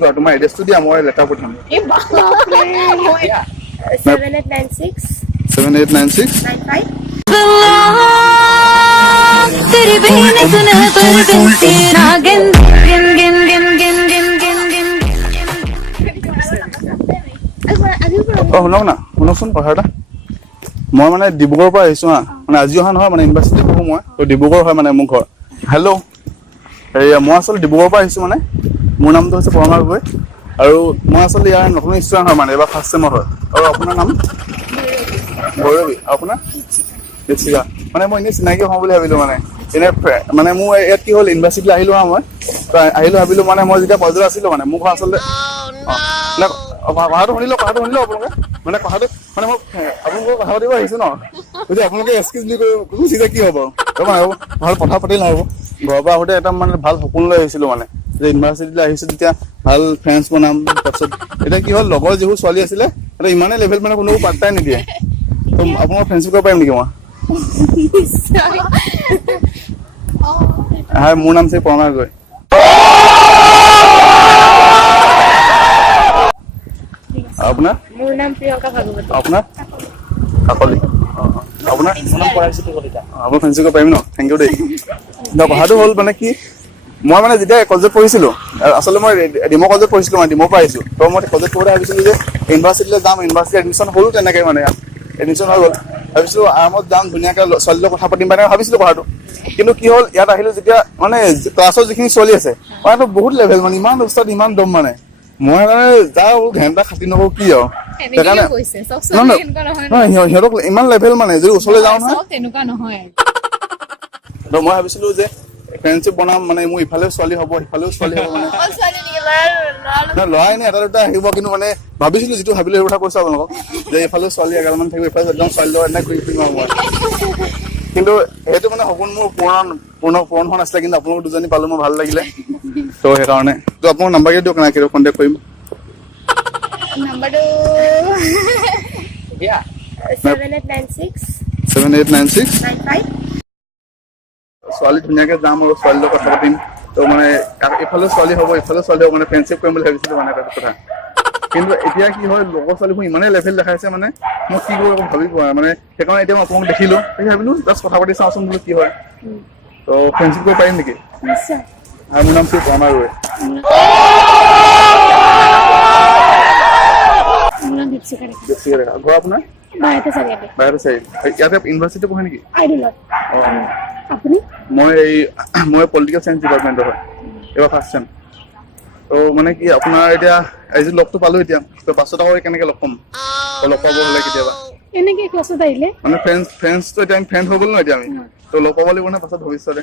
কৰা তোমাৰ এড্ৰেছটো দিয়া মই লেটাৰ পঠাম 7896 7896 95 तेरी बहन सुना पर बनती नागिन गिन गिन गिन गिन गिन गिन गिन শুনক না শুনকচোন কথা এটা মই মানে ডিব্ৰুগড়ৰ পৰা আহিছো হা মানে আজি অহা নহয় মানে ইউনিভাৰ্চিটি পঢ়ো মই তো ডিব্ৰুগড় হয় মানে মোৰ ঘৰ হেল্ল' মই আচলতে ডিব্ৰুগড়ৰ পৰা আহিছো মানে মোৰ নামটো হৈছে পৰমাৰ গগৈ আৰু মই আচলতে ইয়াৰ নতুন ষ্টুডেণ্ট হয় মানে এবাৰ ফাৰ্ষ্ট ছেমৰ হয় আৰু আপোনাৰ নাম ভৈৰৱী আপোনাৰ দীপশিখা মানে মই এনেই চিনাকি হওঁ বুলি ভাবিলো মানে এনে মানে মোৰ ইয়াত কি হ'ল ইউনিভাৰ্চিটিলৈ আহিলো হা মই ভাবিলো মানে মই যেতিয়া কলেজত আছিলো মানে মোৰ ঘৰ আচলতে কথাটো শুনিলো আপোনালোকে মানে কথাটো মানে মই আপোনালোকৰ কথা পাতিব আহিছো ন যদি আপোনালোকে এক্সকিউজ মি গুচি যায় কি হ'ব ভাল কথা পাতি নহ'ব ঘৰৰ পৰা আহোঁতে এটা মানে ভাল সপোন লৈ আহিছিলো মানে যে ইউনিভাৰ্চিটিলৈ আহিছো তেতিয়া ভাল ফ্ৰেণ্ডছ বনাম তাৰপিছত এতিয়া কি হ'ল লগৰ যিবোৰ ছোৱালী আছিলে এটা ইমানেই লেভেল মানে কোনো পাত্তাই নিদিয়ে তো আপোনালোকৰ ফ্ৰেণ্ডশ্বিপ কৰিব পাৰিম নেকি মই হয় মোৰ নাম হৈছে পৰমাৰ গগৈ আপোনাৰ মোৰ নাম প্ৰিয়ংকা ভাগৱতী আপোনাৰ কাকলি আপোনাৰ আপোনাৰ ফ্ৰেণ্ডশ্বিপ কৰিব পাৰিম ন থেংক ইউ দেই কথাটো হ'ল মানে কি মই মানে যেতিয়া কলেজত পঢ়িছিলোঁ আচলতে মই ডিমৌ কলেজত পঢ়িছিলোঁ মানে ডিমৌৰ পৰা আহিছোঁ তো মই কলেজত পঢ়োঁতে ভাবিছিলোঁ যে ইউনিভাৰ্চিটিলৈ যাম ইউনিভাৰ্চিটি এডমিশ্যন হ'লো তেনেকৈ মানে এডমিশ্যন হৈ গ'ল ভাবিছিলোঁ আৰামত যাম ধুনীয়াকৈ ছোৱালীৰ লগত কথা পাতিম মানে ভাবিছিলোঁ কথাটো কিন্তু কি হ'ল ইয়াত আহিলোঁ যেতিয়া মানে ক্লাছৰ যিখিনি ছোৱালী আছে মানে বহুত লেভেল মানে ইমান উস্তাদ ইমান দম মানে মই মানে যাওঁ ঘণ্টা খাতি নকৰোঁ কি আৰু সেইকাৰণে সিহঁতক ইমান লেভেল মানে যদি ওচৰলৈ যাওঁ নহয় তো মই ভাবিছিলোঁ যে ফ্ৰেণ্ডশ্বিপ বনাম মানে মোৰ ইফালেও ছোৱালী হ'ব সিফালেও ছোৱালী হ'ব মানে ল'ৰাই নে এটা দুটা আহিব কিন্তু মানে ভাবিছিলোঁ যিটো ভাবিলোঁ সেই কথা কৈছোঁ আপোনালোকক যে এইফালেও ছোৱালী এগালমান থাকিব এইফালে একদম ছোৱালী লগত এনেকৈ ঘূৰি ফুৰিম মই কিন্তু সেইটো মানে সপোন মোৰ পূৰণ হোৱা নাছিলে কিন্তু আপোনালোক দুজনী পালোঁ মোৰ ভাল লাগিলে তো সেইকাৰণে তো আপোনাক নাম্বাৰটো দিয়ক নাই কণ্টেক্ট কৰিম নাম্বাৰটো 7896 95 ছোৱালী ধুনীয়াকৈ যাম আৰু ছোৱালীৰ লগত কথা পাতিম তো মানে এইফালেও ছোৱালী হ'ব ইফালেও ছোৱালী হ'ব মানে ফ্ৰেণ্ডশ্বিপ কৰিম বুলি ভাবিছিলোঁ মানে এটা কথা কিন্তু এতিয়া কি হয় লগৰ ছোৱালীবোৰ ইমানেই লেভেল দেখাইছে মানে মই কি কৰোঁ একো ভাবি পোৱা মানে সেইকাৰণে এতিয়া মই আপোনাক দেখিলোঁ ভাবিলোঁ জাষ্ট কথা পাতি চাওঁচোন বোলো কি হয় তো ফ্ৰেণ্ডশ্বিপ কৰিব পাৰিম নেকি আৰু মোৰ নাম শ্ৰী পৰমাৰ গগৈ ঘৰ আপোনাৰ বাহিৰতে চাৰি ইয়াতে ইউনিভাৰ্চিটি পঢ়ে নেকি মই পলিটিকেল চায়েন্স ডিপাৰ্টমেণ্টৰ হয় এইবাৰ ফাৰ্ষ্ট ছেম তো মানে কি আপোনাৰ এতিয়া আজি লগটো পালোঁ এতিয়া তো পাছত আকৌ কেনেকৈ লগ পাম লগ পাব হ'লে কেতিয়াবা মানে ফ্ৰেণ্ডছটো এতিয়া আমি ফ্ৰেণ্ড হৈ গ'লো ন এতিয়া আমি তো লগ পাব লাগিব নহয় পাছত ভৱিষ্যতে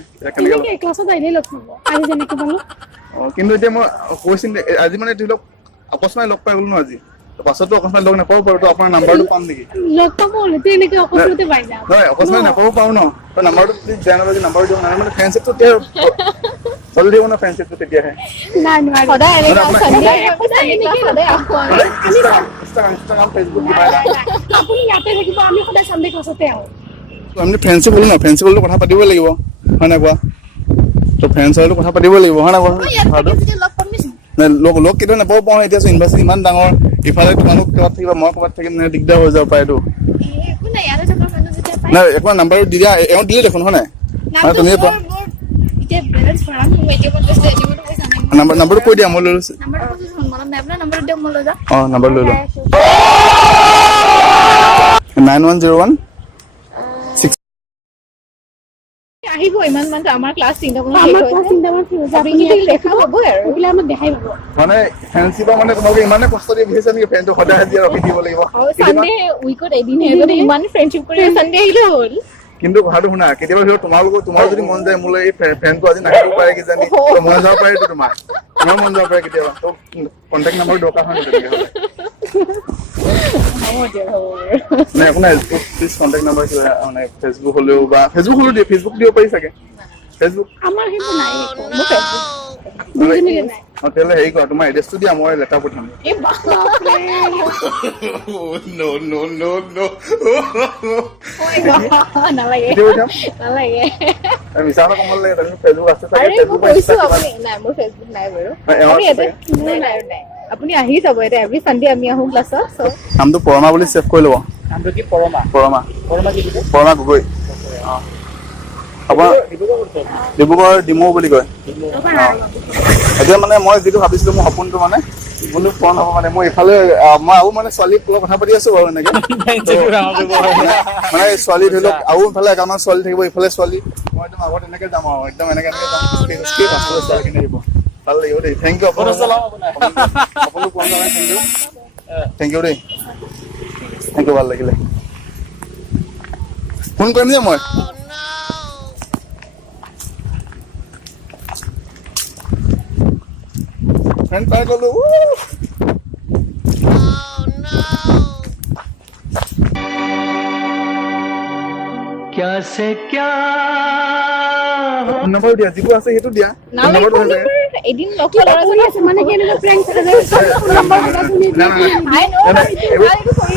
কিন্তু এতিয়া মই কৈছিল আজি মানে ধৰি লওক অকস্মাত লগ পাই গ'লো ন আজি পাছতো অকস্মাত লগ নাপাব পাৰোঁ তো আপোনাৰ নাম্বাৰটো পাম নেকি নহয় অকস্মাত নাপাব পাৰোঁ ন তো নাম্বাৰটো প্লিজ বেয়া নাপাব নাম্বাৰটো দিয়ক মানে ফ্ৰেণ্ডশ্বিপটো চলি দিব ন ফ্ৰেণ্ডশ্বিপটো তেতিয়াহে ইনষ্টাগ্ৰাম ফেচবুক আমি ফ্ৰেণ্ডশ্বিপ হ'লো ন ফ্ৰেণ্ডশ্বিপ হ'লেতো কথা পাতিবই লাগিব হয় নাই কোৱা তো ফ্ৰেণ্ডছ হ'লেতো কথা পাতিবই লাগিব হয় নাই কোৱা লগ কেতিয়াও নাপাব পাৰোঁ এতিয়া ইউনিভাৰ্চিটি ইমান ডাঙৰ ইফালে তোমালোক ক'ৰবাত থাকিবা মই ক'ৰবাত থাকিম মানে দিগদাৰ হৈ যাব পাৰেতো নাই একবাৰ নাম্বাৰটো দি দিয়া এওঁ দিলে দেখোন হয় নাই মানে তুমি নাম্বাৰটো কৈ দিয়া মই লৈ লৈছোঁ অঁ নাম্বাৰ লৈ লওঁ 9101 আহিব ইমান মানে আমাৰ ক্লাছ 3টা মানে ফ্ৰেণ্ডশ্বিপৰ মানে তোমালোকে ইমানে কষ্ট দি বুজিছা নেকি ফ্ৰেণ্ডটো সদায় আজি ৰখি দিব লাগিব কিন্তু কথাটো শুনা কেতিয়াবা ধৰক তোমাৰ যদি মন যায় মোলৈ এই ফ্ৰেণ্ডটো আজি নাহিব পাৰে কিজানি মন যাব পাৰেতো তোমাৰ মন যাব পাৰে কেতিয়াবা তো কণ্টেক্ট নম্বৰ দৰকাৰ হয় নেকি নাই একো নাই প্লিজ কণ্টেক্ট নম্বৰ মানে ফেচবুক হ'লেও বা ফেচবুক হ'লেও দিয়ে ফেচবুক দিব পাৰি চাগে ফেচবুক তেতিয়াহ'লে হেৰি কৰা তোমাৰ এড্ৰেছটো দিয়া মই লেটাৰ পঠাম মিছা কথা কম লাগে তুমি ফেচবুক আছে চাগে আৰে মই ফেচবুক কৈছো আপুনি নাই মোৰ ফেচবুক নাই বাৰু আপুনি ইয়াতে মোৰ নাই আপুনি আহি যাব ইয়াতে এভৰি সানডে আমি আহো ক্লাছত সো নামটো পৰমা বুলি সেভ কৰি ল'ব নামটো কি পৰমা পৰমা পৰমা কি দিলে পৰমা গগৈ আপোনাৰ ডিব্ৰুগড় ডিমৌ বুলি কয় এতিয়া মানে মই যিটো ভাবিছিলো মোৰ সপোনটো মানে বোলো ফোন হ'ব মানে মই ইফালে মই আৰু মানে ছোৱালীক লগত কথা পাতি আছো বাৰু এনেকে মানে ছোৱালী ধৰি লওক আৰু ইফালে এগালমান ছোৱালী থাকিব ইফালে ছোৱালী মই একদম আগত এনেকে যাম আৰু একদম এনেকে যাম ছোৱালীখিনি আহিব ভাল লাগিব দেই থেংক ইউ আপোনাৰ সকলো পোৱা কাৰণে থেংক ইউ দেই থেংক ইউ ভাল লাগিলে ফোন কৰিম যে মই ফ্ৰেণ্ড পাই গ'লো क्या से क्या নম্বৰ দিয়া যিবোৰ আছে সেইটো দিয়া নালাগে ফোন নম্বৰ এদিন লগ ল'ৰা ছোৱালী আছে মানে কি এনেকুৱা প্ৰেংক থাকে যে ফোন নম্বৰ না, না, না। আই নো না, না, এইটো কৰি